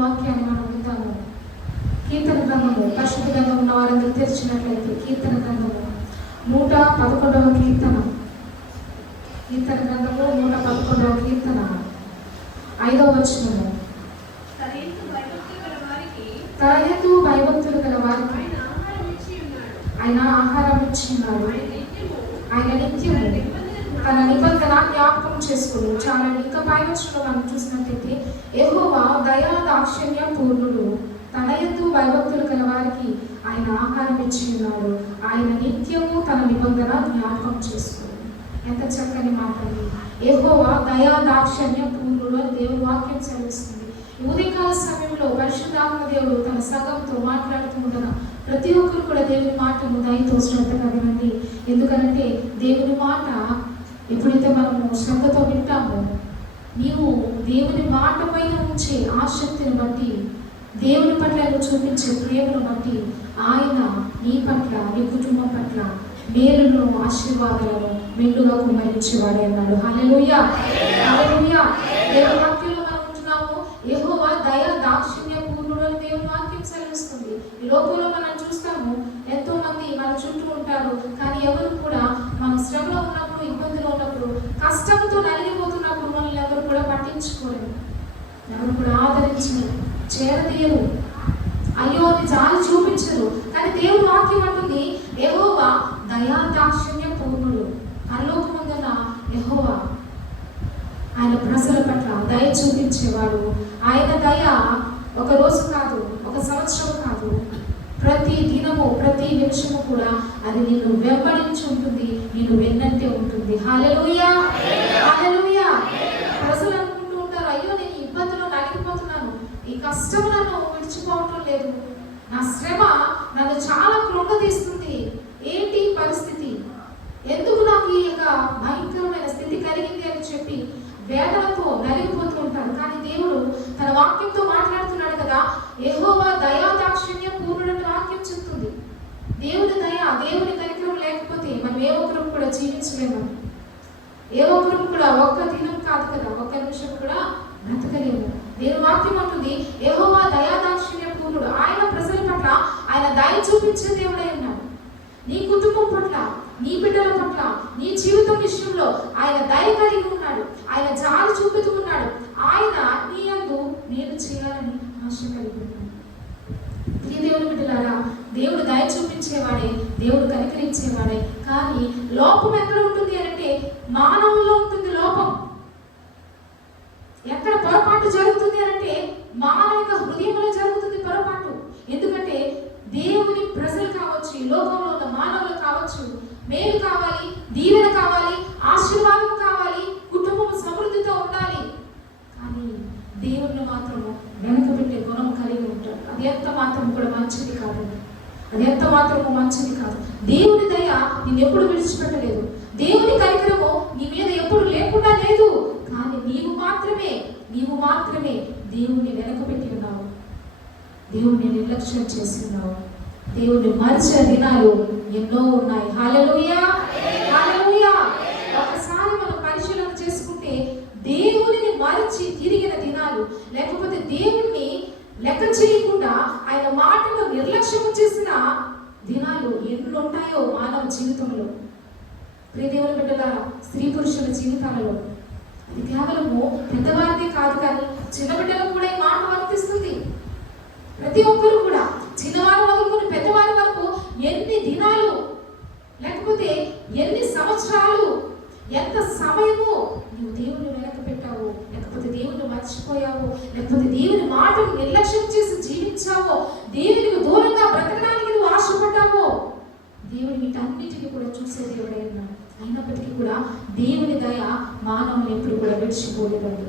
వాక్యాన్ని మనం విందాము. కీర్తన గ్రంథము, పరిశుద్ధ గ్రంథం ఉన్న వారందరూ తెరిచినట్లయితే కీర్తన గ్రంథము 111వ కీర్తన, కీర్తన గ్రంథము 111వ కీర్తన 5వ వచనము. తలెత్తు భయభక్తులు గల వారికి ఆయన ఆహారం ఇచ్చి ఉన్నాడు. ఆయన నిత్యము తన నిబంధన జ్ఞాపకం చేసుకుని. చాలా ఇంకా పై వచనంలో మనం చూసినట్లయితే యెహోవా దయా దాక్షిణ్య పూర్ణుడు, తన యందు భయభక్తులు గల వారికి ఆయన ఆహారం ఇచ్చి ఉన్నాడు. ఆయన నిత్యము తన నిబంధన జ్ఞాపకం చేసుకుని. ఎంత చక్కని మాటలు! యెహోవా దయా దాక్షిణ్య పూర్ణుడు అని దేవుని వాక్యం సెలవిస్తుంది. ఉదయకాల సమయంలో పరిశుద్ధాత్మ దేవుడు తన సంఘంతో మాట్లాడుతూ ఉండగా ప్రతి ఒక్కరు కూడా దేవుని మాటను దయతో శ్రద్ధగా వినండి. ఎందుకంటే దేవుని మాట ఎప్పుడైతే మనము శ్రద్ధతో వింటామో, నీవు దేవుని మాట పైన ఉంచే ఆసక్తిని బట్టి, దేవుని పట్ల నువ్వు చూపించే ప్రేమను బట్టి ఆయన నీ పట్ల, నీ కుటుంబం పట్ల మేలును ఆశీర్వాదాలను మెండుగా కుమ్మరించేవాడే అన్నాడు. హల్లెలూయా, హల్లెలూయా. దేవుని వాక్యంలో మనం ఉంటున్నాము. యెహోవా దయా దాక్షిణ్య పూర్ణుడు అని దేవుని వాక్యం సెలవిస్తుంది. ఈ లోకంలో మనం చూస్తాము, ఎంతో మంది మన చుట్టూ ఉంటారు, కానీ ఎవరు కూడా మన శ్రమలో ఉన్నప్పుడు, ఇబ్బందిలో ఉన్నప్పుడు, కష్టంతో నలిగిపోతున్నప్పుడు మనల్ని ఎవరు కూడా పట్టించుకోరు, ఎవరు కూడా ఆదరించరు, చేరదీయరు, అయ్యో అని జాలి చూపించరు. కానీ దేవుని వాక్యం అంటుంది యెహోవా దయా దాక్షిణ్య పూర్ణుడు. పరలోకమందున్న యెహోవా ఆయన ప్రజల పట్ల దయ చూపించేవాడు. ఆయన దయ ఒక రోజు కాదు, ఒక సంవత్సరం కాదు, ప్రతి దినము, ప్రతి నిమిషము కూడా అది నిన్ను వెంబడించి ఉంటుంది, నిన్ను వెన్నంటే ఉంటుంది. హల్లెలూయా, హల్లెలూయా. ప్రజలు అనుకుంటూ ఉంటారు, అయ్యో నేను ఇబ్బందిలో నలిగిపోతున్నాను, ఈ కష్టం నన్ను విడిచిపోవటం లేదు, నా శ్రమ నన్ను చాలా కృంగదీస్తుంది, ఏంటి పరిస్థితి, ఎందుకు నాకు ఈ యొక్క భయంకరమైన స్థితి కలిగింది అని చెప్పి వేదనతో నలిగిపోతూ ఉంటారు. కానీ దేవుడు తన వాక్యంతో మాట్లాడుతున్నాడు కదా, యెహోవా దయా దాక్షిణ్య పూర్ణుడని వాక్యం చెప్తుంది. దేవుని దయ, దేవుని కనికరం లేకపోతే మనం ఏ ఒక్కరు కూడా జీవించలేము, ఏ ఒక్కరు కూడా ఒక్క దినం కాదు కదా, ఒక్క నిమిషం కూడా బ్రతకలేము. దేవుని వాక్యం అంటుంది యెహోవా దయా దాక్షిణ్య పూర్ణుడు. ఆయన ప్రజల పట్ల ఆయన దయ చూపించే దేవుడై ఉన్నాడు. నీ కుటుంబం పట్ల, నీ బిడ్డల పట్ల, నీ జీవితం విషయంలో ఆయన దయ కలిగి ఉన్నాడు, ఆయన జాలి చూపుతూ ఉన్నాడు. ఆయన నీ యందు నేను చేయాలని ఆశ కలిగి ఉన్నాడు. ఈ దేవుని బిడ్డలారా, దేవుడు దయ చూపించేవాడే, దేవుడు కనికరించేవాడే. కానీ లోపం ఎక్కడ ఉంటుంది అంటే మానవుల్లో ఉంటుంది లోపం. ఎక్కడ పొరపాటు జరుగుతుంది అంటే మానవిక హృదయంలో జరుగుతుంది పొరపాటు. ఎందుకంటే దేవుని ప్రజలు కావచ్చు, ఈ లోకంలో ఉన్న మానవులు కావచ్చు, మేలు కావాలి, దీవెన కావాలి, ఆశీర్వాదం కావాలి, కుటుంబం సమృద్ధితో ఉండాలి. కానీ దేవుణ్ణి మాత్రము వెనకబెట్టే గుణం కలిగి ఉంటాడు. అది ఎంత మాత్రం కూడా మంచిది కాదు, అది ఎంత మాత్రము మంచిది కాదు. దేవుని దయ నేను ఎప్పుడు విడిచిపెట్టలేదు, దేవుని కనికరము నీ మీద ఎప్పుడు లేకుండా లేదు. కానీ నీవు మాత్రమే దేవుణ్ణి వెనకబెట్టి ఉన్నావు, దేవుణ్ణి నిర్లక్ష్యం చేసి ఉన్నావు, దేవుణ్ణి మరిచిన దినాలు ఎన్నో ఉన్నాయి. హల్లెలూయా, హల్లెలూయా. ఒకసారి మనం పరిశీలన చేసుకుంటే దేవునిని మరిచి తిరిగిన దినాలు, లేకపోతే దేవుణ్ణి లెక్క చేయకుండా ఆయన మాటను నిర్లక్ష్యం చేసిన దినాలు ఎన్ని ఉంటాయో మానవ జీవితంలో. ప్రియ దేవుని బిడ్డలారా, స్త్రీ పురుషుల జీవితాలలో అది కేవలము పెద్దవారిదే కాదు, కానీ చిన్న బిడ్డలకు కూడా ఈ మాట వర్తిస్తుంది. ప్రతి ఒక్కరు కూడా చిన్నవారు మొదలుకొని పెద్దవారి వరకు ఎన్ని దినాలు, లేకపోతే ఎన్ని సంవత్సరాలు, ఎంత సమయము నువ్వు దేవుని వెనక పెట్టావు, లేకపోతే దేవుని మర్చిపోయావు, లేకపోతే దేవుని మాటను నిర్లక్ష్యం చేసి జీవించావో, దేవునికి దూరంగా బ్రతకడానికి నువ్వు ఆశపడ్డావో, దేవుని వీటన్నిటిని కూడా చూసే దేవుడై ఉన్నాడు. అయినప్పటికీ కూడా దేవుని దయ మానవుని ఎప్పుడు కూడా విడిచిపోలేదండి.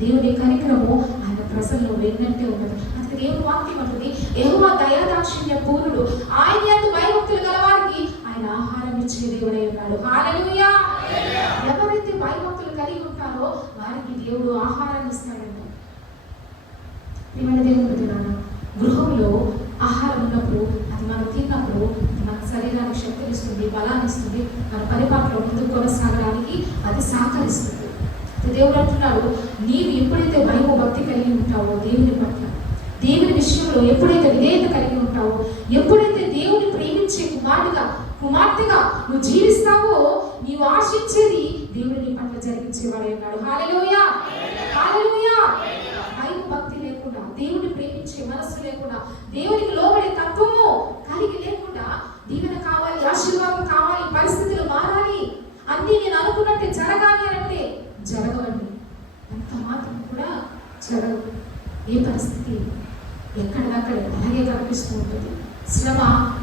దేవుని కనికరము ఆయన ప్రజల్లో వెన్నంటే ఉన్నది. అందుకే దేవుని వాక్యం అంటుంది యెహోవా దయా దాక్షిణ్య పూర్ణుడు, ఆయన యందు భయభక్తులు గలవారికి ఆయన ఆహారం ఇచ్చే దేవుడై ఉన్నాడు. హల్లెలూయా. ఎవరైతే భయభక్తులు కలిగి ఉంటారో వారికి దేవుడు ఆహారాన్ని ఇస్తాడంట. ఏమైనా దేవుని బిడ్డలారా, గృహంలో ఆహారం ఉన్నప్పుడు అది మనం తిన్నప్పుడు మన శరీరానికి శక్తిని ఇస్తుంది, బలాన్ని ఇస్తుంది, మన పరిపాలనలో ముందుకు కొనసాగడానికి అది సహకరిస్తుంది. దేవుడు అంటున్నాడు, నీవు ఎప్పుడైతే భయం భక్తి కలిగి ఉంటావో దేవుని పట్ల, విషయంలో ఎప్పుడైతే విధేయత కలిగి ఉంటావో, ఎప్పుడైతే దేవుని ప్రేమించే కుమార్తెగా నువ్వు జీవిస్తావో, నీవు ఆశించేది దేవుడు నీ పట్ల జరిగించేవాడే ఉన్నాడు. హల్లెలూయా, హల్లెలూయా. భక్తి లేకుండా, దేవుని ప్రేమించే మనస్సు లేకుండా, దేవునికి లోబడే తత్వము కలిగి లేకుండా, దీవెన కావాలి, ఆశీర్వాదం కావాలి, పరిస్థితులు మారాలి, అన్నీ నేను అనుకున్నట్టే జరగాలి అంటే జరగవండి. ఎంత మాత్రం కూడా జరగదు. ఏ పరిస్థితి ఎక్కడిదక్కడే అలాగే కనిపిస్తూ ఉంటుంది. శ్రమ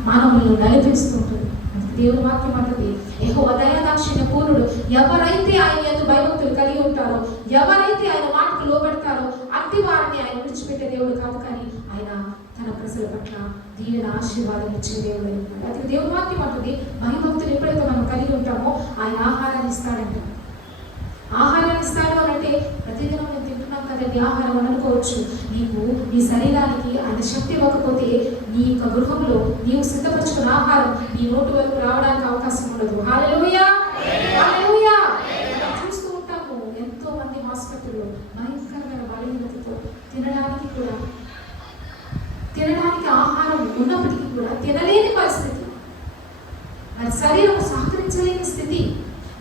మానవులను నలిపిస్తూ ఉంటుంది. దేవుని వాక్యం అంటుంది, యెహోవా దయాదాక్షిణ్య పూర్ణుడు, ఎవరైతే ఆయన యందు భయభక్తులు కలిగి ఉంటారో, ఎవరైతే ఆయన మాటకు లోబడతారో అట్టి వారిని ఆయన విడిచిపెట్టే దేవుడు కాదు, కానీ ఆయన తన ప్రజల పట్ల దీవెన ఆశీర్వాదం ఇచ్చే దేవుడు అన్నాడు. అది దేవుని వాక్యం అంటుంది, భయభక్తులు ఎప్పుడైతే మనం కలిగి ఉంటామో ఆయన ఆహారాన్ని ఇస్తాడంట. ఆహారాన్ని ఇస్తాడు అని అంటే ప్రతిదినం నేను తింటున్నాం కదండి ఆహారం అని అనుకోవచ్చు. నీకు నీ శరీరానికి ఆయన శక్తి ఇవ్వకపోతే నీ యొక్క గృహంలో నీవు సిద్ధపరచుకున్న ఆహారం నీ నోటు వరకు రావడానికి అవకాశం ఉండదు. హల్లెలూయా, హల్లెలూయా. చూస్తూ ఉంటాము ఎంతో మంది హాస్పిటల్లో భయంకరమైన బలహీనతతో తినడానికి ఆహారం ఉన్నప్పటికీ కూడా తినలేని పరిస్థితి, మరి శరీరం సహకరించలేని స్థితి,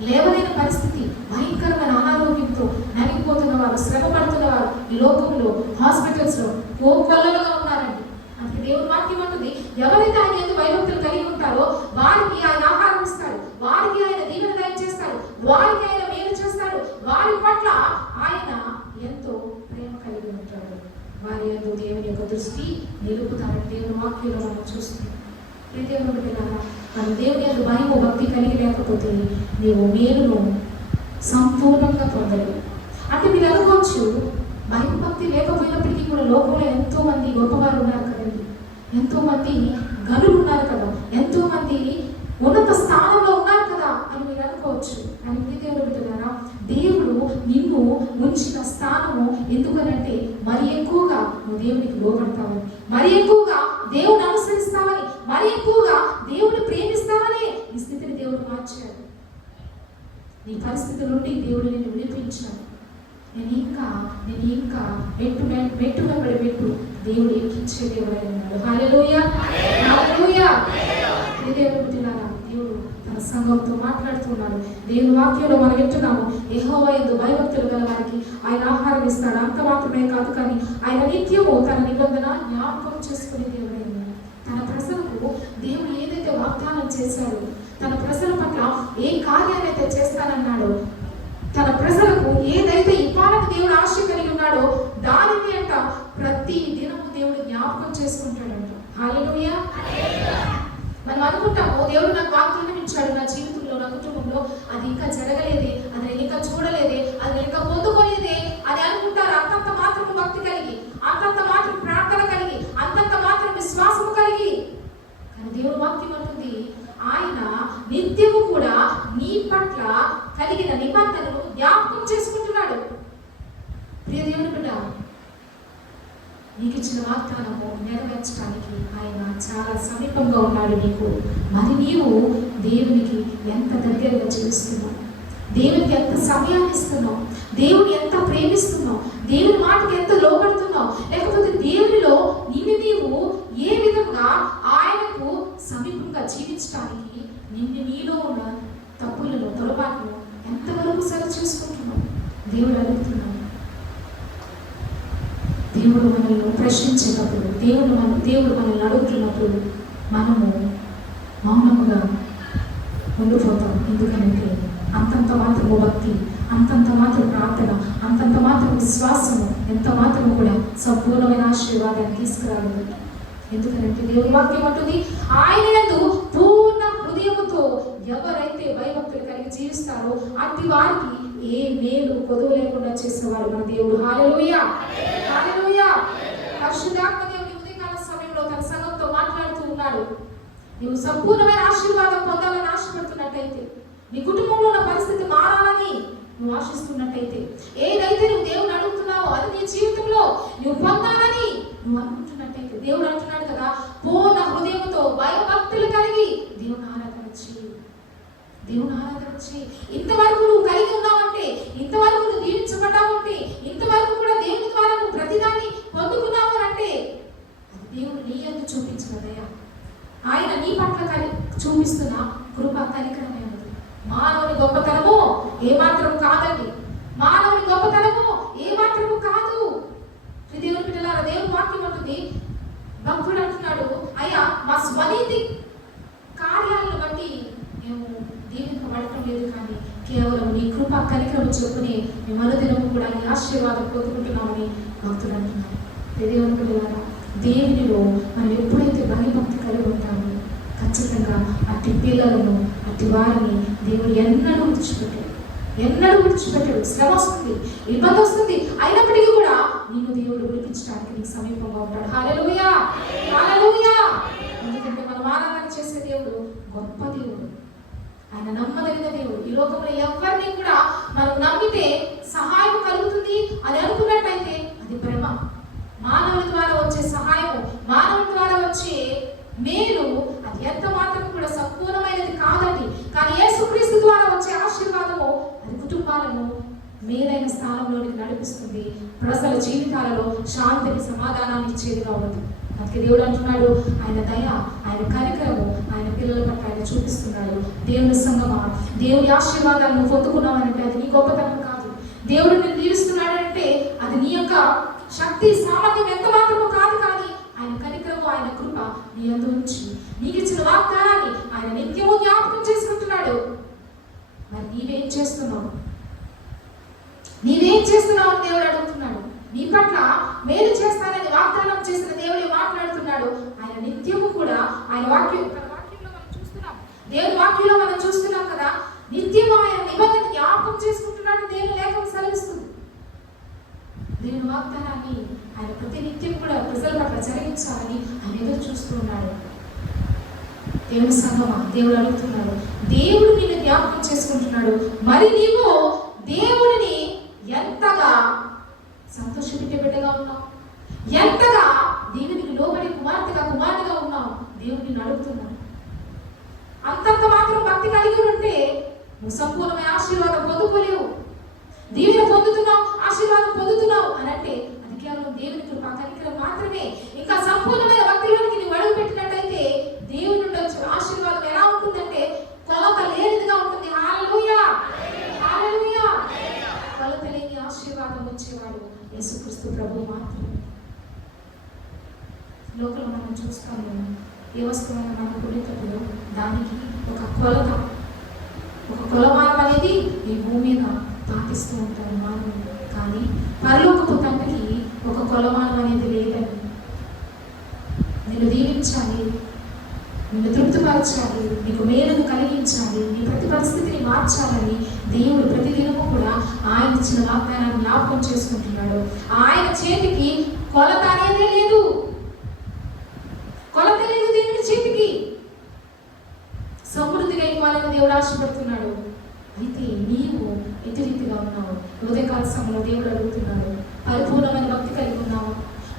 లేవలేని పరిస్థితి, భయంకరమైన అనారోగ్యంతో నలిగిపోతున్న వారు, శ్రమ పడుతున్న వారు ఈ లోకంలో హాస్పిటల్స్లో కోకొల్లలుగా ఉన్నారండి. అందుకే దేవుని వాక్యం అంటుంది, ఎవరైతే ఆయన యందు భయభక్తులు కలిగి ఉంటారో వారికి ఆయన ఆహారం ఇస్తాడు, వారికి ఆయన దీవెన దయచేస్తాడు, వారికి ఆయన మేలు చేస్తాడు, వారి పట్ల ఆయన ఎంతో ప్రేమ కలిగి ఉంటాడు, వారి యందు దేవుని యొక్క దృష్టి నిలుపుతారని దేవుని వాక్యంలో మనం చూస్తున్నాం. మనం దేవుని యందు భయము భక్తి కలిగి లేకపోతే నీవు మేలును సంపూర్ణంగా పొందలేవు. అంటే మీరు అనుకోవచ్చు, భయం భక్తి లేకపోయినప్పటికీ కూడా లోకంలో ఎంతో మంది గొప్పవారు ఉన్నారు కదండి, ఎంతో మంది గనులు ఉన్నారు కదా, ఎంతో మంది ఉన్నత స్థానంలో ఉన్నారు కదా అని మీరు అనుకోవచ్చు. అని మీ దేవుడు బిడ్డలారా, దేవుడు నిన్ను ఉంచిన స్థానము ఎందుకనంటే మరి ఎక్కువగా నువ్వు దేవునికి లోబడతావని, మరి ఎక్కువగా దేవుని అనుసరిస్తావని, మరి ఎక్కువగా దేవుని ప్రేమిస్తావని ఈ స్థితిని దేవుడు మార్చాడు. నీ పరిస్థితి నుండి దేవుడు నిన్ను విడిపించాడు. నేను ఇంకా మెట్టు వెంబడి మెట్టు దేవుడు ఎక్కించే దేవుడు అన్నాడు. హల్లెలూయా, హల్లెలూయా. దేవుడు తన సంఘంతో మాట్లాడుతున్నాడు. దేవుని వాక్యంలో మనం వింటున్నాము, యెహోవా యందు భయభక్తులు గల వారికి ఆయన ఆహారం ఇస్తాడు. అంత మాత్రమే కాదు, కానీ ఆయన నిత్యము తన నిబంధన జ్ఞాపకం చేసుకునే దేవుడు అన్నాడు. తన ప్రజలకు దేవుడు ఏదైతే వాగ్దానం చేశాడో, తన ప్రజల పట్ల ఏ కార్యాన్ని అయితే చేస్తానన్నాడో, తన ప్రజలకు ఏదైతే ఇవ్వాలని దేవుడు ఆశ కలిగి ఉన్నాడో దానిని అంట ప్రతి దినము దేవుడు జ్ఞాపకం చేసుకుంటాడంట. హల్లెలూయా. మనం అనుకుంటాము, దేవుడు నాకు వాగ్దానం ఇచ్చాడు నా జీవితంలో, నా కుటుంబంలో, అది ఇంకా జరగలేదే, అది నేను ఇంకా చూడలేదే, అది నేను ఇంకా పొందుకోలేదే అని అనుకుంటారు. అంతంత మాత్రం భక్తి కలిగి, అంతంత మాత్రం ప్రార్థన కలిగి, అంతంత మాత్రం విశ్వాసము కలిగి. కానీ దేవుడు వాక్యం అంటుంది, ఆయన నిత్యము కూడా నీ పట్ల కలిగిన నిబంధనను జ్ఞాపకం చేసుకుంటున్నాడు. ప్రియ దేవుని బిడ్డ, నీకు ఇచ్చిన వాగ్దానము నెరవేర్చడానికి ఆయన చాలా సమీపంగా ఉన్నాడు నీకు. మరి నీవు దేవునికి ఎంత దగ్గరగా జీవిస్తున్నావు, దేవునికి ఎంత సమయాన్ని ఇస్తున్నావు, దేవుని ఎంత ప్రేమిస్తున్నావు, దేవుని మాటకి ఎంత లోబడుతున్నావు, లేకపోతే దేవునిలో నిన్ను నీవు ఏ విధంగా ఆయనకు సమీపంగా జీవించడానికి నీలో ఉన్న తప్పులను, పొరపాటును ఎంతవరకు సరి చేసుకుంటున్నావు దేవుడు అడుగుతున్నాడు. దేవుడు మనల్ని ప్రశ్నించేటప్పుడు, దేవుడు మనల్ని అడుగుతున్నప్పుడు మనము మౌనముగా ఉండిపోతాం. ఎందుకంటే అంతంత మాత్రము భక్తి, అంతంత మాత్రం ప్రార్థన, అంతంత మాత్రం విశ్వాసము ఎంత మాత్రము కూడా సంపూర్ణమైన ఆశీర్వాదాన్ని తీసుకురాలేదు. ఎందుకంటే దేవుని వాక్యం అంటుంది, ఆయన యందు పూర్ణ హృదయముతో ఎవరైతే భయభక్తులు కలిగి జీవిస్తారో అట్టి వారికి ఏ మేలు కొదువు లేకుండా చేసేవాడు మన దేవుడు. హల్లెలూయా, హల్లెలూయా. పరిశుద్ధాత్మ దేవుని ఉదయకాల సమయంలో తన సంఘంతో మాట్లాడుతూ ఉన్నాడు. నీవు సంపూర్ణమైన ఆశీర్వాదం పొందాలని ఆశపడుతున్నట్టయితే, నీ కుటుంబంలో ఉన్న పరిస్థితి మారాలని నువ్వు ఆశిస్తున్నట్టయితే, ఏదైతే నువ్వు దేవుని అడుగుతున్నావో అది నీ జీవితంలో నువ్వు పొందాలని నువ్వు అనుకుంటున్నట్టయితే, దేవుడు అంటున్నాడు కదా, పూర్ణ హృదయంతో భయభక్తులు కలిగి దేవుని ఆరాధన చేయి, దేవుని ఆరాధన చేయి. ఇంతవరకు నువ్వు కలిగి ఉన్నావంటే, ఇంతవరకు నువ్వు దీవించబడ్డావంటే, ఇంతవరకు కూడా దేవుని ద్వారా నువ్వు ప్రతిదాన్ని పొందుకున్నావు అంటే అది దేవుడు నీ యందు చూపించిన దయ, ఆయన నీ పట్ల చూపిస్తున్న కృప కనికరమే ఉన్నది. మానవుని గొప్పతనము ఏమాత్రం కాదండి. మానవుని గొప్పతనము ఏమాత్రము కాదు. దేవుని బిడ్డలారా, దేవుని వాక్యం ఉంటుంది, భక్తుడు అంటున్నాడు, అయ్యా మా స్వనీతి కార్యాలను బట్టి మేము దీవింపబడటం లేదు, కానీ కేవలం నీ కృప కనికరము చొప్పునే మేము అనుదినము కూడా నీ ఆశీర్వాదం పొందుకుంటున్నామని భక్తుడు అంటున్నాడు. దేవుని బిడ్డలారా, దేవునిలో మనం ఎప్పుడైతే భయభక్తి కలిగి ఉంటామో ఖచ్చితంగా అట్టి పిల్లలను, అట్టి వారిని దేవుడు ఎన్నడూ విడిచిపెట్టాడు. శ్రమ వస్తుంది, ఇబ్బంది వస్తుంది, అయినప్పటికీ కూడా నిన్ను దేవుడు విడిపించడానికి నీకు సమీపంగా ఉంటాడు. హల్లెలూయా, హల్లెలూయా. ఎందుకంటే మనం ఆరాధన చేసే దేవుడు గొప్ప దేవుడు, ఆయన నమ్మదగిన దేవుడు. ఈ లోకంలో ఎవరిని కూడా మనం నమ్మితే సహాయం కలుగుతుంది అని అనుకున్నట్టయితే అది భ్రమ. మానవుల ద్వారా వచ్చే సహాయం, మానవుల ద్వారా వచ్చే మేలు అది ఎంత మాత్రం కూడా సంపూర్ణమైనది కాదండి. కానీ యేసుక్రీస్తు ద్వారా వచ్చే ఆశీర్వాదము అది కుటుంబాలను మేలైన స్థానంలోనికి నడిపిస్తుంది, ప్రజల జీవితాలలో శాంతిని, సమాధానాన్ని ఇచ్చేదిగా ఉంది. అందుకే దేవుడు అంటున్నాడు, ఆయన దయ, ఆయన కనికరము ఆయన పిల్లల పట్ల ఆయన చూపిస్తున్నాడు. దేవుని సంగమా, దేవుని ఆశీర్వాదాలను పొందుకున్నావనంటే అది నీ గొప్పతనం కాదు. దేవుడు నిన్ను దీవిస్తున్నాడు అంటే అది నీ యొక్క శక్తి, సామర్థ్యం ఎంత మాత్రము కాదు, కానీ ఆయన కనికరము, ఆయన కృప నీ యందు ఉంచి నీకు ఇచ్చిన వాగ్దానాన్ని ఆయన నిత్యము జ్ఞాపకం చేసుకుంటున్నాడు. మరి నీవేం చేస్తున్నావు అని దేవుడు అడుగుతున్నాడు. నీ పట్ల మేలు చేస్తానని వాగ్దానం చేసిన దేవుడు మాట్లాడుతున్నాడు. ఆయన నిత్యము కూడా ఆయన వాక్యంలో మనం చూస్తున్నాం, దేవుని వాక్యంలో మనం చూస్తున్నాం కదా, నిత్యము ఆయన నిబంధన జ్ఞాపకం చేసుకుంటున్నాడు. దేవుని లేఖనం సెలవిస్తుంది. దేవుని వాగ్దానాన్ని ఆయన ప్రతి నిత్యం కూడా ప్రజల పట్ల జరిగించాలని ఆయన ఎదురు చూస్తూ ఉన్నాడు. దేవుని సంగమా, దేవుడు అడుగుతున్నాడు, దేవుడు నిన్ను జ్ఞాపకం చేసుకుంటున్నాడు. మరి నీవు దేవుడిని ఎంతగా సంతోషపెట్టే బిడ్డగా ఉన్నావు, ఎంతగా దేవునికి లోబడి కుమార్తెగా ఉన్నావు, దేవుడు నిన్ను అడుగుతున్నాడు. అంతంత మాత్రం భక్తి కలిగి ఉంటే నువ్వు సంపూర్ణమైన ఆశీర్వాదం పొందుకోలేవు. దేవుని పొందుతున్నావు, ఆశీర్వాదం పొందుతున్నావు అని అంటే అది కేవలం దేవుని కృప కనికరం మాత్రమే. ఇంకా సంపూర్ణమైన భక్తిలోనికి నువ్వు అడుగు పెట్టినట్టయితే దేవుని నుండి వచ్చే ఆశీర్వాదం ఎలా ఉంటుందంటే కొలత లేనిదిగా ఉంటుంది. హల్లెలూయా, హల్లెలూయా. కొలత లేని ఆశీర్వాదం వచ్చేవాడు యేసుక్రీస్తు ప్రభు మాత్రమే. లోకంలో మనం చూస్తాము, ఏ వస్తువులను మనం కొనేటప్పుడు దానికి ఒక కొలమానం అనేది ఈ భూమి మీద పాటిస్తూ ఉంటారు మానవులు. కానీ పరలోకపు తండ్రికి ఒక కొలమానం అనేది లేదని. నిన్ను దీవించాలి, నిన్ను తృప్తిపరచాలి, నీకు మేలును కలిగించాలి, నీ ప్రతి పరిస్థితిని మార్చాలని దేవుడు ప్రతిదినము కూడా ఆయన ఇచ్చిన వాగ్దానాన్ని జ్ఞాపకం చేసుకుంటున్నాడు. ఆయన చేతికి కొలత అనేదే లేదు, కొలత లేదు దేవుని చేతికి. సమృద్ధిగా ఇవ్వాలని దేవుడు ఆశపడుతున్నాడు. అయితే నీవు ఎటు రీతిగా ఉన్నావు? ఉదయకాల సమయంలో దేవుడు అడుగుతున్నాడు, పరిపూర్ణమైన భక్తి కలిగి ఉన్నావా?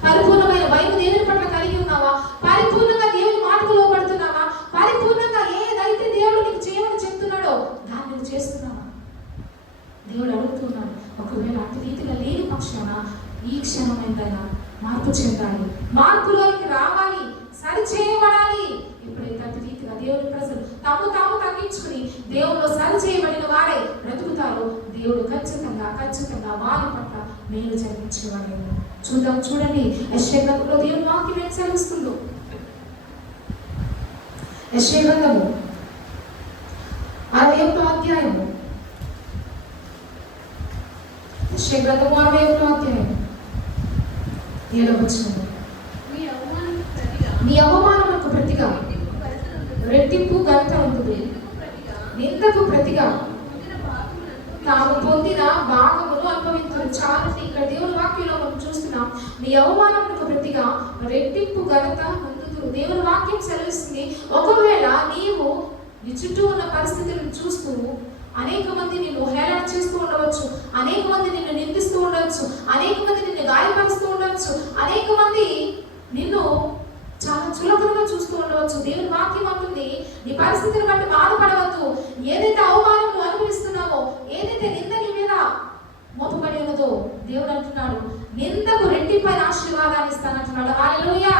పరిపూర్ణమైన భయం దేవుని పట్ల కలిగి ఉన్నావా? పరిపూర్ణంగా దేవుని మాటకు లోబడుతున్నావా? పరిపూర్ణంగా ఏదైతే దేవుడు నీకు చేయమని చెప్తున్నాడో దాన్ని నువ్వు చేస్తున్నావా? దేవుడు అడుగుతున్నాడు. ఒకవేళ అటు రీతిగా లేని పక్షాన ఈ క్షణమైందైనా మార్పు చెందాలి, మార్పులోనికి రావాలి, సరిచేయబడాలి. ఎప్పుడైతే అటు రీతిగా దేవుని ప్రజలు తాము తగ్గించుకుని దేవుళ్ళు సరిచేయబడిన వారే బ్రతుకుతారో దేవుడు ఖచ్చితంగా వారి పట్ల మేలు జరిగించేవాడు. చూడండి, యెషయా గ్రంథంలో దేవుని వాక్యం ఏం సెలవిస్తుందో. యెషయా గ్రంథము 61వ అధ్యాయము, యెషయా గ్రంథము 61వ అధ్యాయం 7వ వచనం. మీ అవమానములకు ప్రతిగా రెట్టింపు ఘనత ఉంటుంది, నిందకు ప్రతిగా తాము పొందిన భాగమును అనుభవించారు. చాలా ఇక్కడ దేవుని వాక్యంలో మనం చూస్తున్నాం, మీ అవమానములకు ప్రతిగా రెట్టింపు ఘనత పొందుతురు. దేవుని వాక్యం సెలవిస్తుంది. ఒకవేళ నీవు నీ చుట్టూ ఉన్న పరిస్థితులను చూస్తూ అనేక మంది నిన్ను హేళన చేస్తూ ఉండవచ్చు, అనేక మంది నిన్ను నిందిస్తూ ఉండవచ్చు, అనేక మంది నిన్ను గాయపరుస్తూ ఉండవచ్చు, అనేక మంది నిన్ను చాలా చులకనగా చూస్తూ ఉండవచ్చు. దేవుని వాక్యం అంటుంది, నీ పరిస్థితిని బట్టి బాధపడవద్దు. ఏదైతే అవమానం నువ్వు అనుభవిస్తున్నావో, ఏదైతే నింద నీ మీద మోపబడి ఉన్నదో దేవుడు అంటున్నాడు, నిందకు రెట్టింపైన ఆశీర్వాదాన్ని ఇస్తానంటున్నాడు. హల్లెలూయా.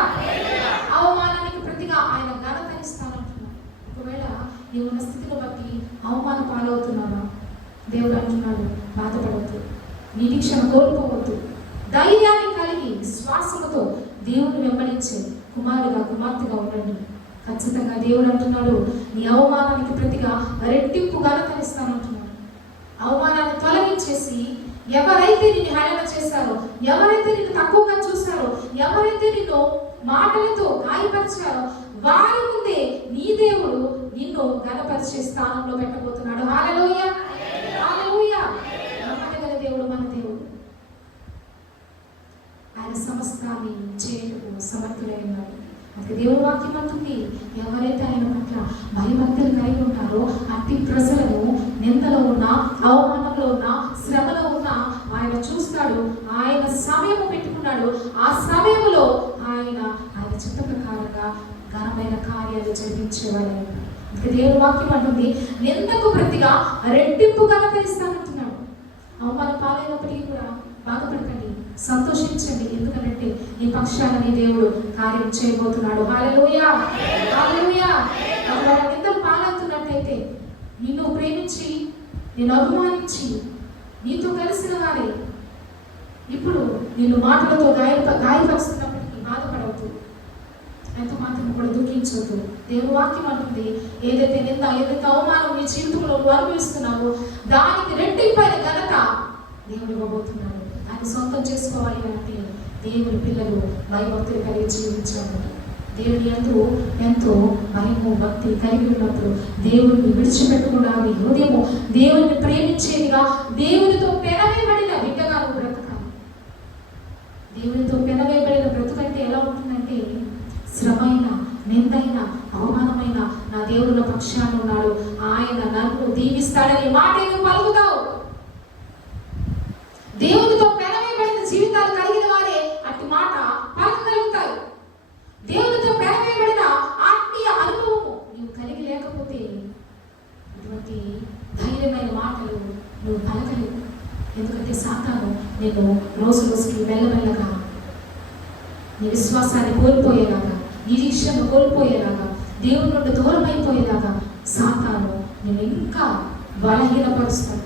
అవుతున్నావా? దేవుడు అంటున్నాడు, బాధపడవద్దు, నిరీక్షణ కోల్పోవద్దు, ధైర్యాన్ని కలిగి విశ్వాసముతో దేవుని వెంబడించే కుమారుగా కుమార్తెగా ఉండండి. ఖచ్చితంగా దేవుడు అంటున్నాడు, నీ అవమానానికి ప్రతిగా రెట్టింపు ఘనత ఇస్తానంటున్నాడు. అవమానాన్ని తొలగించేసి, ఎవరైతే నిన్ను హేళన చేశారో, ఎవరైతే నిన్ను తక్కువగా చూశారో, ఎవరైతే నిన్ను మాటలతో గాయపరిచారో, వారి ముందే నీ దేవుడు నిన్ను ఘనపరిచే స్థానంలో పెట్టబోతున్నాడు. హల్లెలూయా, హల్లెలూయా. నమ్మదగిన దేవుడు మన దేవుడు. ఆయన సమస్తాన్ని చేయటకు సమర్థుడై ఉన్నాడు. అందుకే దేవుడి వాక్యం అంటుంది, ఎవరైతే ఆయన పట్ల భయభక్తులు కలిగి ఉంటారో అట్టి ప్రజలను నిందలో ఉన్న, అవమానంలో ఉన్న, శ్రమలో ఉన్న ఆయన చూస్తాడు. ఆయన సమయము పెట్టుకున్నాడు. ఆ సమయంలో ఆయన చిత్త ప్రకారంగా ఘనమైన కార్యాలు జరిగించేవాడు. అందుకే దేవుడి వాక్యం అంటుంది, నిందకు ప్రతిగా రెట్టింపు ఘనత ఇస్తానంటున్నాడు. అవమానం పాలైనప్పటికీ కూడా బాధపడకండి, సంతోషించండి. ఎందుకంటే నీ పక్షాన నీ దేవుడు కార్యం చేయబోతున్నాడు. హల్లెలూయా, హల్లెలూయా. ఒకవేళ నిందలు పాలవుతున్నట్టయితే, నిన్ను ప్రేమించి, నిన్ను అభిమానించి, నీతో కలిసిన వారే ఇప్పుడు నిన్ను మాటలతో గాయపరుస్తున్నప్పటికీ బాధపడవద్దు, ఎంత మాత్రం కూడా దుఃఖించవద్దు. దేవుని వాక్యం అంటుంది, ఏదైతే నింద, ఏదైతే అవమానం నీ జీవితంలో అనుభవిస్తున్నావో దానికి రెట్టింపైన ఘనత దేవుడు ఇవ్వబోతున్నాడు. దాన్ని సొంతం చేసుకోవాలి అంటే దేవుని పిల్లలు భయభక్తులు కలిగి జీవించాలి. దేవుని ఎంతో భయము భక్తి కలిగి ఉన్నప్పుడు దేవుడిని విడిచిపెట్టకుండా నీ హృదయము దేవుని ప్రేమించేదిగా, దేవునితో పెనవేయబడిన బిడ్డగా నువ్వు బ్రతకాలి. దేవునితో పెనవేయబడిన బ్రతుకంటే ఎలా ఉంటుందంటే, శ్రమైన, నిందైన, అవమానమైన నా దేవుడు నా పక్షాన ఉన్నాడు, ఆయన నన్ను దీవిస్తాడని మాట నువ్వు పలుకుతావు. దేవునితో పెనవేయబడిన జీవితాలు కలిగిన వారే అట్టి మాట పలకగలుగుతారు. దేవునితో పెనవేయబడిన ఆత్మీయ అనుభవము నువ్వు కలిగి లేకపోతే అటువంటి ధైర్యమైన మాటలు నువ్వు పలకలేవు. ఎందుకంటే సాతాను నేను రోజు రోజుకి మెల్లమెల్లగా నీ విశ్వాసాన్ని కోల్పోయేలాగా, నిరీక్షను కోల్పోయేలాగా, దేవుని నుండి దూరం అయిపోయేలాగా సాతాను నేను ఇంకా బలహీనపరుస్తాను.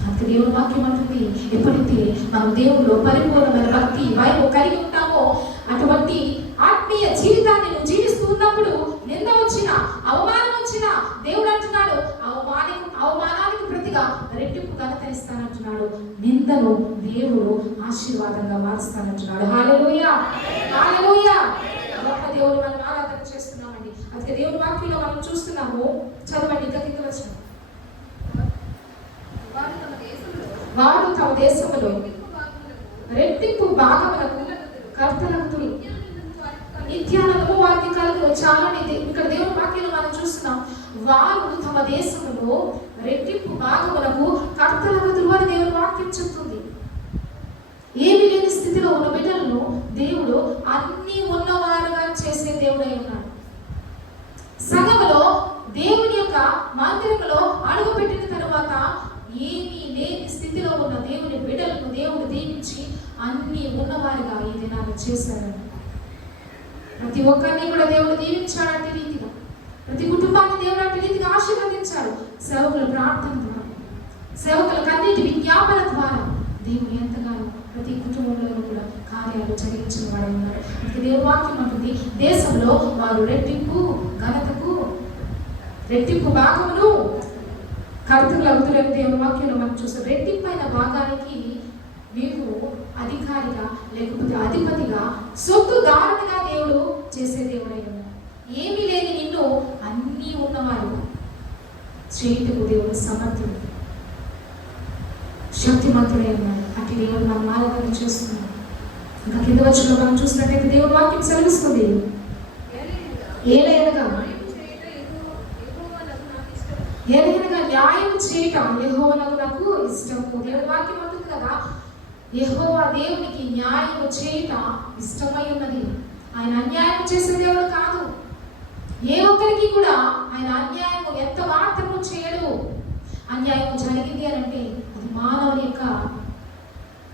అందుకే దేవుని వాక్యం అంటుంది, ఎప్పుడైతే మనం దేవుల్లో పరిపూర్ణమైన భక్తి వైపు కలిగి ఉంటామో అటువంటి ఆత్మీయ జీవితాన్ని నువ్వు జీవిస్తూ ఉన్నప్పుడు నింద వచ్చిన, అవమానం వచ్చిన, దేవుడు అంటున్నాడు అవమానానికి ప్రతిగా రెట్టింపు ఘనత ఇస్తానంటున్నాడు. నిందను దేవుడు ఆశీర్వాదంగా మారుస్తానంటున్నాడు. హల్లెలూయా, హల్లెలూయా. గొప్ప దేవుడు మనం ఆరాధన చేస్తున్నామండి. అందుకే దేవుని వాక్యంలో మనం చూస్తున్నాము. చదవండి, ఇంకా వచ్చిన వారు తమ దేశంలో రెట్టింపు భాగములకు కర్తలకుతులు, నిత్యానందము వారికి కలుగు. చాలా ఇక్కడ దేవుని వాక్యంలో మనం చూస్తున్నాం, వారు తమ దేశంలో రెట్టింపు భాగములకు కర్తలకుతులు అని దేవుని వాక్యం చెప్తుంది. ఏమి లేని స్థితిలో ఉన్న బిడ్డలను దేవుడు అన్ని ఉన్నవారుగా చేసే దేవుడై ఉన్నాడు. సంఘములో దేవుని యొక్క మందిరంలో అడుగు పెట్టిన తర్వాత ఏమీ లేని స్థితిలో ఉన్న దేవుని బిడ్డలను దేవుడు దీవించి అన్ని ఉన్నవారుగా ఈ దినాన్ని చేశాడు. ప్రతి ఒక్కరిని కూడా దేవుడు దీవించాడు అట్టి రీతిగా. ప్రతి కుటుంబాన్ని దేవుడు అట్టి రీతిగా ఆశీర్వదించాడు. సేవకుల ప్రార్థన ద్వారా, సేవకుల కన్నీటి విజ్ఞాపన ద్వారా దేవుడు ఎంతగానో ప్రతి కుటుంబంలో కూడా కార్యాలు జరిగించిన వాడు ఉన్నారు. దేవుని వాక్యం అంటుంది, దేశంలో వారు రెట్టింపు ఘనతకు, రెట్టింపు భాగమును కర్తలు అవుతున్న దేవుని వాక్యంలో మనం చూస్తాం. రెట్టింపైన భాగానికి నీవు అధికారిగా లేకపోతే అధిపతిగా, సొత్తుదారునిగా దేవుడు చేసే దేవుడై ఉన్నాడు. ఏమీ లేని నిన్ను అన్నీ ఉన్నవారు చేయటకు దేవుడు సమర్థుడు, శక్తిమంతుడై ఉన్నాడు. అటు దేవుడు మనం ఆరాధన చేస్తున్నాం. ఇంకా కింద వచ్చిన మనం చూసినట్టయితే దేవుని వాక్యం సెలవిస్తుంది, ఏలైనగా న్యాయం చేయటం యెహోవాకు నాకు ఇష్టము. దేవుని వాక్యం అంటుంది కదా, యెహోవా దేవునికి న్యాయం చేయటం ఇష్టమై ఉన్నది. ఆయన అన్యాయం చేసే దేవుడు కాదు. ఏ ఒక్కరికి కూడా ఆయన అన్యాయం ఎంత మాత్రము చేయడు. అన్యాయం జరిగింది అని అంటే అది మానవుని యొక్క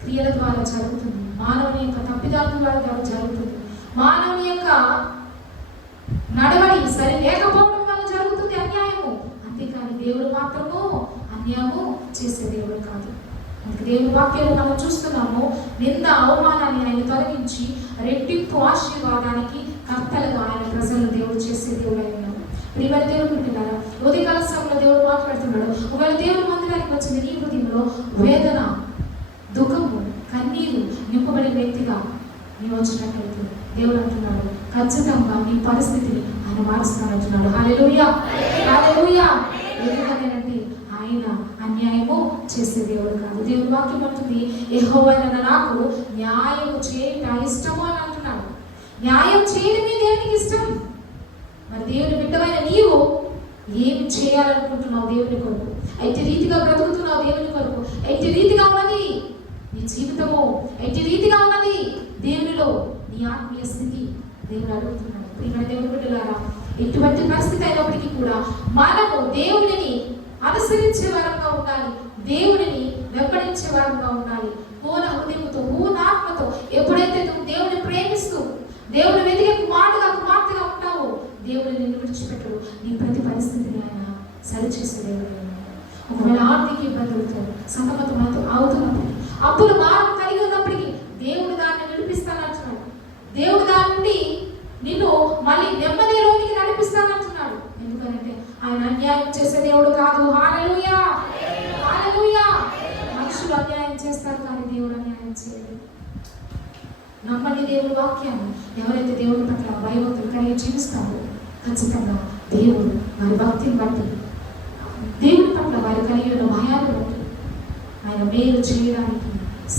క్రియల ద్వారా జరుగుతుంది, మానవుని యొక్క తప్పిదాల ద్వారా జరుగుతుంది, మానవుని యొక్క నడవడి సరి లేకపోవడం వల్ల జరుగుతుంది అన్యాయము. అంతేకాని దేవుడు మాత్రం అన్యాయము చేసే దేవుడు కాదు. అందుకే దేవుని వాక్యాలు మనం చూస్తున్నాము, నింద అవమానాన్ని ఆయన తొలగించి రెట్టింపు ఆశీర్వాదానికి కర్తలుగా ఆయన ప్రజలను దేవుడు చేసే దేవుడు అయి ఉన్నాడు. ప్రియమైన దేవుడు వింటున్నారా? ఉదయకాల సమయంలో దేవుడు మాట్లాడుతున్నాడు. ఒకవేళ దేవుడు మందిరానికి వచ్చింది నీ హృదయంలో వేదన, దుఃఖము, కన్నీరు నింపబడే వ్యక్తిగా నీవు వచ్చినట్లయితే దేవుడు అంటున్నాడు, ఖచ్చితంగా నీ పరిస్థితిని ఆయన మారుస్తానంటున్నాడు. హల్లెలూయా, హల్లెలూయా. ఎందుకనేనంటే ఆయన అన్యాయము చేసే దేవుడు కాదు. దేవుని వాక్యం అంటుంది, యెహోవాయైన నాకు న్యాయం చేయట ఇష్టము అని అంటున్నాడు. న్యాయం చేయడమే దేవునికి ఇష్టం. మరి దేవుని బిడ్డమైన నీవు ఏమి చేయాలనుకుంటున్నావు దేవుని కొరకు? ఎట్టి రీతిగా బ్రతుకుతున్నావు దేవుని కొరకు? ఎట్టి రీతిగా ఉన్నది నీ జీవితము? ఎట్టి రీతిగా ఉన్నది దేవునిలో నీ ఆత్మీయ స్థితి? దేవుడు అడుగుతున్నాడు. ప్రియమైన దేవుని బిడ్డలారా, ఎటువంటి పరిస్థితి అయినప్పటికీ కూడా మనము దేవుడిని అనుసరించే వారంగా ఉండాలి, దేవుడిని వెంబడించే వారంగా ఉండాలి. పూర్ణ హృదయంతో, పూర్ణ ఆత్మతో. ఎప్పుడైతే నువ్వు దేవుడిని ప్రేమిస్తూ దేవుని వెతికే కుమార్తెగా ఉంటావో దేవుడు నిన్ను విడిచిపెట్టడు. నీ ప్రతి పరిస్థితిని ఆయన సరిచేసే దేవుడు. ఒకవేళ ఆర్థిక ఇబ్బందులతో సతమతమతో అవుతున్నప్పటికీ, అప్పులు భారం కలిగి ఉన్నప్పటికీ దేవుడు దాన్ని విడిపిస్తానంటున్నాడు. దేవుడు దాని నుండి నిన్ను మళ్ళీ నెమ్మదిలోనికి నడిపిస్తానంటున్నాడు. ఎందుకంటే ఆయన అన్యాయం చేసే దేవుడు కాదు. హల్లెలూయా, హల్లెలూయా. మనుషులు అన్యాయం చేస్తారు కానీ దేవుడు అన్యాయం చేయడు. నమ్మండి దేవుని వాక్యాన్ని. ఎవరైతే దేవుని పట్ల భయభక్తులు కలిగి జీవిస్తారో ఖచ్చితంగా దేవుడు వారి భక్తిని బట్టి, దేవుని పట్ల వారి కలిగి ఉన్న భయాన్ని బట్టి ఆయన మేలు చేయడానికి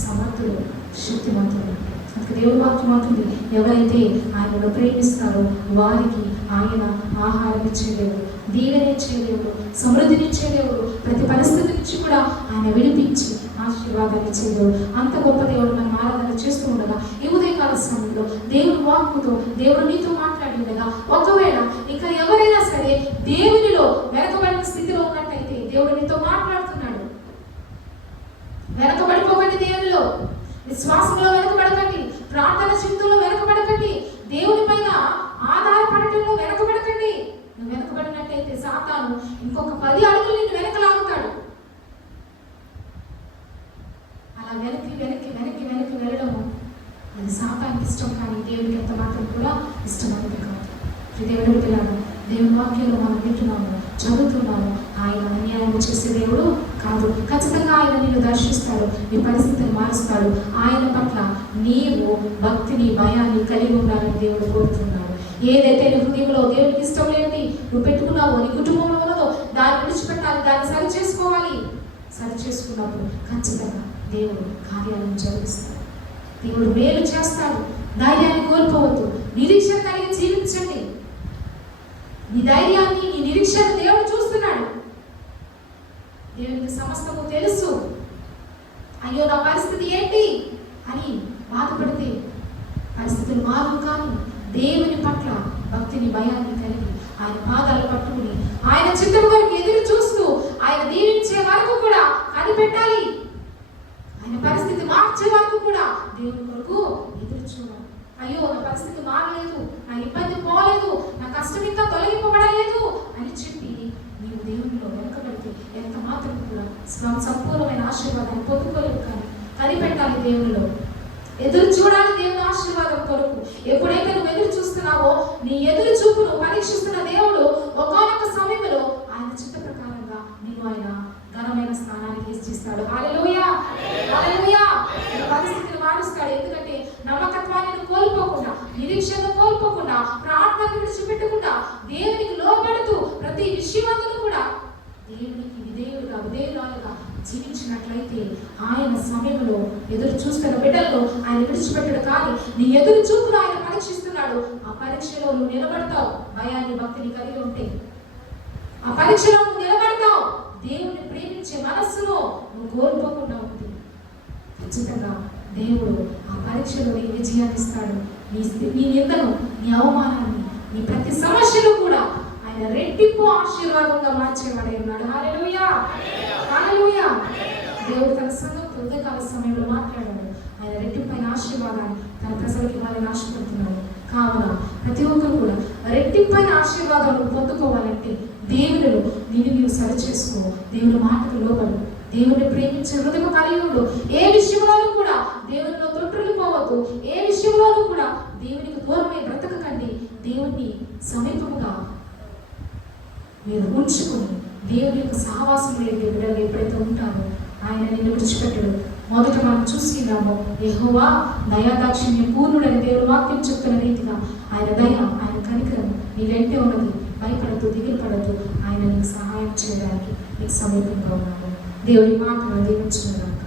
సమర్థులు, శక్తివంతులు. అందుకే దేవుని వాక్యం అంటుంది, ఎవరైతే ఆయనను ప్రేమిస్తారో వారికి ఆయన ఆహారం ఇచ్చే దేవుడు, దీవెనిచ్చే దేవుడు, సమృద్ధినిచ్చే దేవుడు, ప్రతి పరిస్థితి నుంచి కూడా ఆయన విడిపించి ఆశీర్వాదాన్ని ఇచ్చే దేవుడు. అంత గొప్ప దేవుడు మనం ఆరాధన చేస్తూ ఉండగా ఈ ఉదయకాల సమయంలో దేవుని వాక్కుతో దేవుడు నీతో మాట్లాడి ఉండగా, ఒకవేళ ఇంకా ఎవరైనా సరే దేవునిలో వెనకబడిన స్థితిలో ఉన్నట్టయితే దేవుడు నీతో మాట్లాడుతున్నాడు. వెనకబడిపోకండి, దేవునిలో విశ్వాసంలో వెనకబడకండి, ప్రార్థన చింతలో వెనకబడకండి, దేవుని పైన ఆధారపడటంలో వెనకబడకండి. నువ్వు వెనకబడినట్టయితే సాతాను ఇంకొక 10 అడుగులు నిన్ను వెనకలాగుతాడు. అలా వెనక్కి వెనక్కి వెనక్కి వెనక్కి వెళ్ళడము అది సాతానికి ఇష్టం, కానీ దేవుడికి ఎంత మాత్రం కూడా ఇష్టమైనది కాదు. దేవుడు పిల్లలు, దేవుని వాక్యంలో మనం వింటున్నాము, చదువుతున్నాము. ఆయన అన్యాయం చేసే దేవుడు కాదు. ఖచ్చితంగా ఆయన నిన్ను దర్శిస్తాడు, నీ పరిస్థితిని మారుస్తాడు. ఆయన పట్ల నీవు భక్తిని, భయాన్ని కలిగి ఉండాలని దేవుడు కోరుతున్నాడు. ఏదైతే నీ హృదయంలో దేవుడికి ఇష్టం లేని నువ్వు పెట్టుకున్నావో, నీ కుటుంబంలో ఉన్నదో దాన్ని విడిచిపెట్టాలి, దాన్ని సరి చేసుకోవాలి. సరి చేసుకున్నప్పుడు ఖచ్చితంగా దేవుడు కార్యాలను జరిగిస్తాడు, దేవుడు మేలు చేస్తాడు. ధైర్యాన్ని కోల్పోవద్దు, నిరీక్షణ కలిగి జీవించండి. నీ ధైర్యాన్ని, నీ నిరీక్షణ దేవుడు చూస్తున్నాడు. దేవునికి సమస్తము తెలుసు. అయ్యో నా పరిస్థితి ఏంటి అని బాధపడితే పరిస్థితులు మారు, కానీ దేవుని పట్ల భక్తిని, భయాన్ని కలిగి ఆయన పాదాలు పట్టుకుని ఆయన చిత్తము కొరకు ఎదురు చూస్తూ ఆయన దీవించే వరకు కూడా కనిపెట్టాలి. ఆయన పరిస్థితి మార్చే వరకు కూడా దేవుని కొరకు ఎదురు చూడాలి. అయ్యో నా పరిస్థితి మారలేదు, నా ఇబ్బంది పోలేదు, నా కష్టం ఇంకా తొలగింపబడలేదు అని చెప్పి నీవు దేవునిలో వెనకబడితే ఎంత మాత్రం కూడా సంపూర్ణమైన ఆశీర్వాదాన్ని పొందుకోలేవు. కానీ కనిపెట్టాలి, దేవునిలో ఎదురు చూడాలి దేవుని ఆశీర్వాదం కొరకు. ఎప్పుడైతే నువ్వు ఎదురు చూస్తున్నావో నీ ఎదురు చూపును పరీక్షిస్తున్న దేవుడు ఒకానొక సమయంలో ఆయన చిత్త ప్రకారంగా నీవు ఆయన ఘనమైన స్థానానికి హెచ్చిస్తాడు. హల్లెలూయా, హల్లెలూయా. పరిస్థితిని మారుస్తాడు. ఎందుకంటే నమ్మకత్వాన్ని కోల్పోకుండా, నిరీక్షణ కోల్పోకుండా, ప్రార్థనను విడిచిపెట్టకుండా, దేవునికి లోబడుతూ ప్రతి విషయమందును కూడా దేవునికి విధేయురాలుగా జీవించినట్లయితే ఆయన సమయంలో ఎదురు చూస్తున్న బిడ్డల్లో ఆయన విడిచిపెట్టడు. కానీ నీ ఎదురు చూపును ఆయన పరీక్షిస్తున్నాడు. ఆ పరీక్షలో నువ్వు నిలబడతావు. భయాన్ని, భక్తిని కలిగి ఉంటే ఆ పరీక్షలో నువ్వు నిలబడతావు. దేవుని ప్రేమించే మనస్సులో నువ్వు కోల్పోకుండా ఉంది. ఖచ్చితంగా దేవుడు ఆ పరీక్షలో నీకు విజయాన్ని ఇస్తాడు. నీ నిందను, నీ అవమానాన్ని, నీ ప్రతి సమస్యను కూడా ఆయన రెట్టింపు ఆశీర్వాదంగా మార్చేవాడై ఉన్నాడు. హల్లెలూయా, హల్లెలూయా. దేవుడు తన సంఘంతో ఉదయకాల సమయంలో మాట్లాడాడు. ఆయన రెట్టింపైన ఆశీర్వాదాన్ని తన ప్రజలకు ఇవ్వాలని ఆశపడుతున్నాడు. కావున ప్రతి ఒక్కరు కూడా రెట్టింపు రెట్టింపైన ఆశీర్వాదాలను పొందుకోవాలంటే దేవునిలో నీవు సరి చేసుకో. దేవుని మాటకు లోబడు. దేవుని ప్రేమించే హృదయం కలిగి ఉండు. ఏ విషయంలోనూ కూడా దేవునిలో తొట్టిల్లిపోవద్దు. ఏ విషయంలోనూ కూడా దేవునికి దూరమై బ్రతకకండి. దేవుని సమీపముగా మీరు ఉంచుకుని దేవుని యొక్క సహవాసంలో బిడ్డలు ఎప్పుడైతే ఉంటారో ఆయన నిన్ను విడిచిపెట్టడు. మొదట మనం చూస్తున్నాము, యెహోవా దయాదాక్షిణ్యం పూర్ణుడని దేవుని వాక్యం చెప్తున్న రీతిగా ఆయన దయ, ఆయన కనికరం నీ వెంటే ఉన్నది. భయపడద్దు, దిగులు పడద్దు. ఆయన నీకు సహాయం చేయడానికి నీకు సమీపంగా ఉన్నాడు. దేవుడి మాటలు దీవించుకున్నాడు.